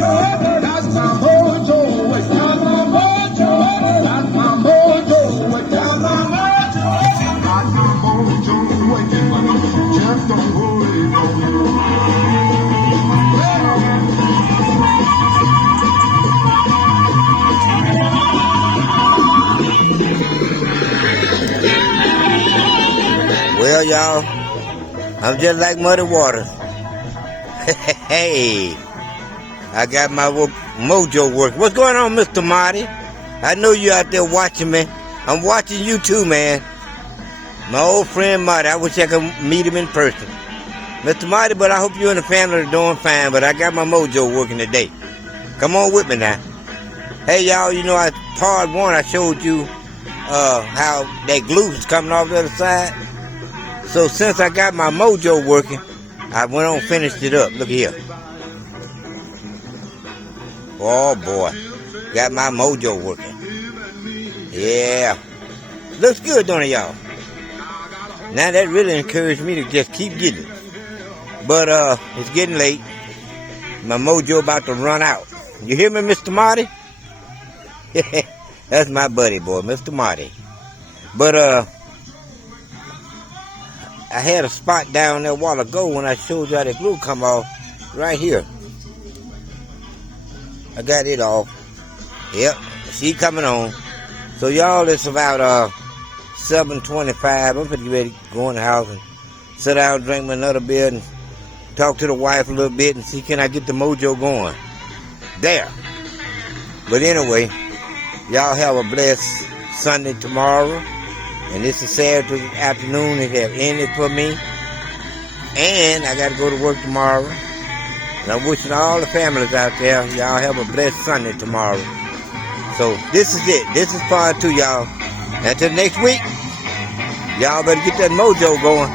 That's my mojo. That's my mojo. That's my mojo. That's my mojo. That's my mojo. Just don't worry, don't you? Well, y'all, I'm just like Muddy Waters. Hey, I got my mojo working. What's going on, Mr. Marty? I know you out there watching me. I'm watching you too, man. My old friend Marty. I wish I could meet him in person. Mr. Marty, but I hope you and the family are doing fine, but I got my mojo working today. Come on with me now. Hey, y'all, you know, part one, I showed you how that glue is coming off the other side. So since I got my mojo working, I went on and finished it up. Look here. Oh boy. Got my mojo working. Yeah. Looks good, don't it, y'all? Now that really encouraged me to just keep getting it. But it's getting late. My mojo about to run out. You hear me, Mr. Marty? That's my buddy boy, Mr. Marty. But I had a spot down there a while ago when I showed you how the glue come off. Right here. I got it off. Yep, she coming on. So y'all, it's about 7:25. I'm pretty ready to go in the house and sit down, drink me another beer, and talk to the wife a little bit and see can I get the mojo going. There. But anyway, y'all have a blessed Sunday tomorrow. And this is Saturday afternoon. It have ended for me. And I got to go to work tomorrow. And I'm wishing all the families out there, y'all have a blessed Sunday tomorrow. So this is it. This is part 2, y'all. Until next week, y'all better get that mojo going.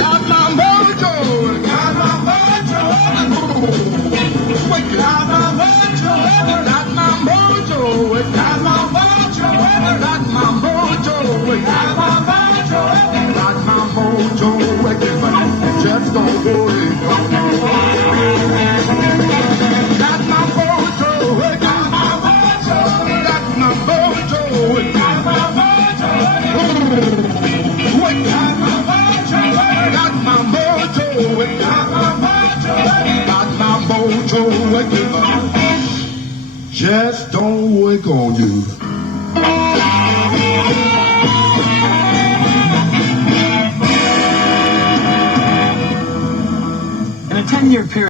Got my mojo. Got my mojo. Got my mojo. Got my mojo. Got my mojo. Got my mojo. Got my mojo. Got my mojo. Just don't worry. Got my mojo. Got my mojo. Got my mojo. Got my mojo. Got my mojo. Got my mojo. Got my mojo. Just don't wake on you. In a 10-year period.